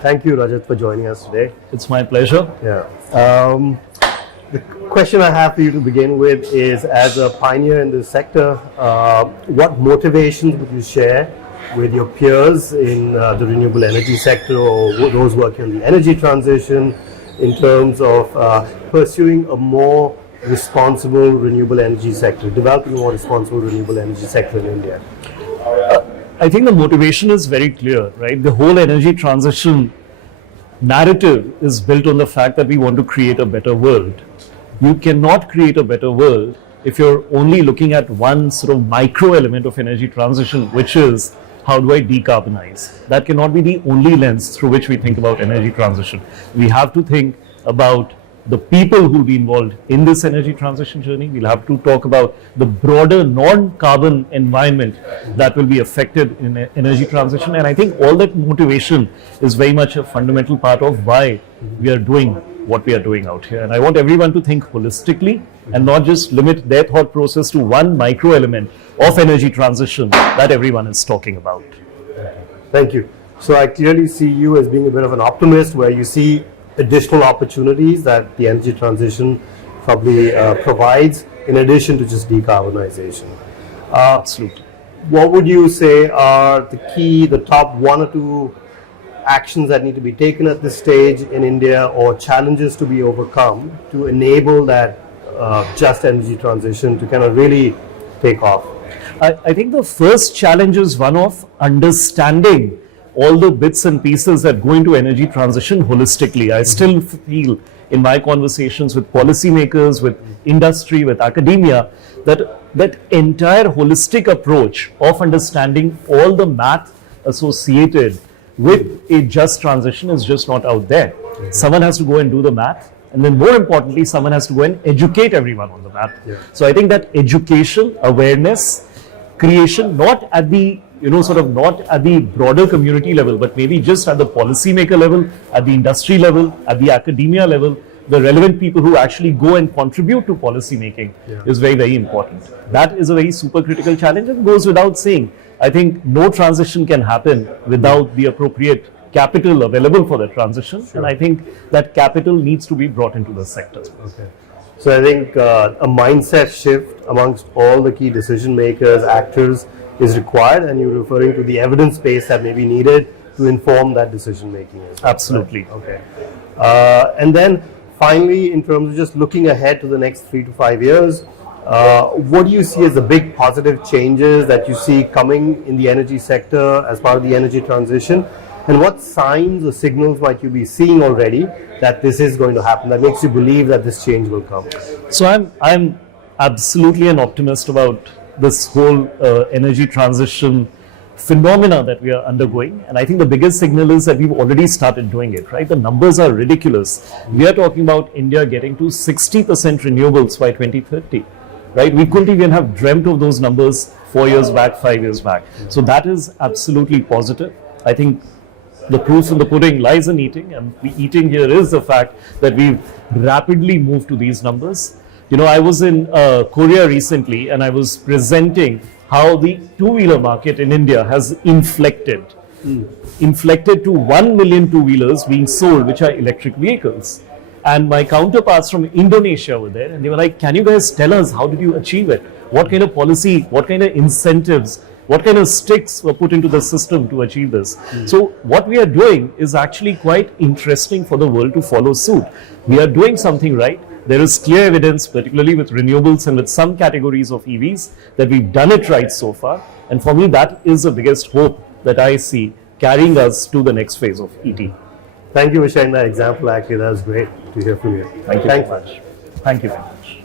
Thank you, Rajat, for joining us today. It's my pleasure. The question I have for you to begin with is, as a pioneer in this sector, what motivations would you share with your peers in the renewable energy sector or those working on the energy transition in terms of pursuing a more responsible renewable energy sector, developing a more responsible renewable energy sector in India? I think the motivation is very clear, right? The whole energy transition narrative is built on the fact that we want to create a better world. You cannot create a better world if you're only looking at one sort of micro element of energy transition, which is how do I decarbonize? That cannot be the only lens through which we think about energy transition. We have to think about the people who will be involved in this energy transition journey. We'll have to talk about the broader non-carbon environment that will be affected in energy transition. And I think all that motivation is very much a fundamental part of why we are doing what we are doing out here. And I want everyone to think holistically and not just limit their thought process to one micro element of energy transition that everyone is talking about. Thank you. So I clearly see you as being a bit of an optimist, where you see additional opportunities that the energy transition probably provides in addition to just decarbonization. Absolutely. What would you say are the top one or two actions that need to be taken at this stage in India, or challenges to be overcome to enable that just energy transition to kind of really take off? I think the first challenge is one of understanding all the bits and pieces that go into energy transition holistically. I still feel in my conversations with policymakers, with industry, with academia, that entire holistic approach of understanding all the math associated with a just transition is just not out there. Someone has to go and do the math, and then more importantly, someone has to go and educate everyone on the math. So I think that education, awareness, creation, not at the not at the broader community level, but maybe just at the policymaker level, at the industry level, at the academia level, the relevant people who actually go and contribute to policy making is very, very important. That is a very super critical challenge, and goes without saying. I think no transition can happen without the appropriate capital available for the transition, and I think that capital needs to be brought into the sector. Okay. So I think a mindset shift amongst all the key decision makers, actors, is required, and you're referring to the evidence base that may be needed to inform that decision making. Absolutely. Right? Okay. And then finally, in terms of just looking ahead to the next 3 to 5 years, what do you see as the big positive changes that you see coming in the energy sector as part of the energy transition? And what signs or signals might you be seeing already that this is going to happen, that makes you believe that this change will come? So I'm absolutely an optimist about this whole energy transition phenomena that we are undergoing. And I think the biggest signal is that we've already started doing it, right? The numbers are ridiculous. We are talking about India getting to 60% renewables by 2030, right? We couldn't even have dreamt of those numbers 4 years back, 5 years back. So that is absolutely positive. I think the proof in the pudding lies in eating, and the eating here is the fact that we've rapidly moved to these numbers. You know, I was in Korea recently, and I was presenting how the two-wheeler market in India has inflected to 1 million two-wheelers being sold, which are electric vehicles. And my counterparts from Indonesia were there, and they were like, can you guys tell us, how did you achieve it? What kind of policy, what kind of incentives, what kind of sticks were put into the system to achieve this? So what we are doing is actually quite interesting for the world to follow suit. We are doing something right. There is clear evidence, particularly with renewables and with some categories of EVs, that we've done it right so far. And for me, that is the biggest hope that I see carrying us to the next phase of ET. Thank you for sharing that example. Actually, that was great to hear from you. Thank you very much. Thank you very much.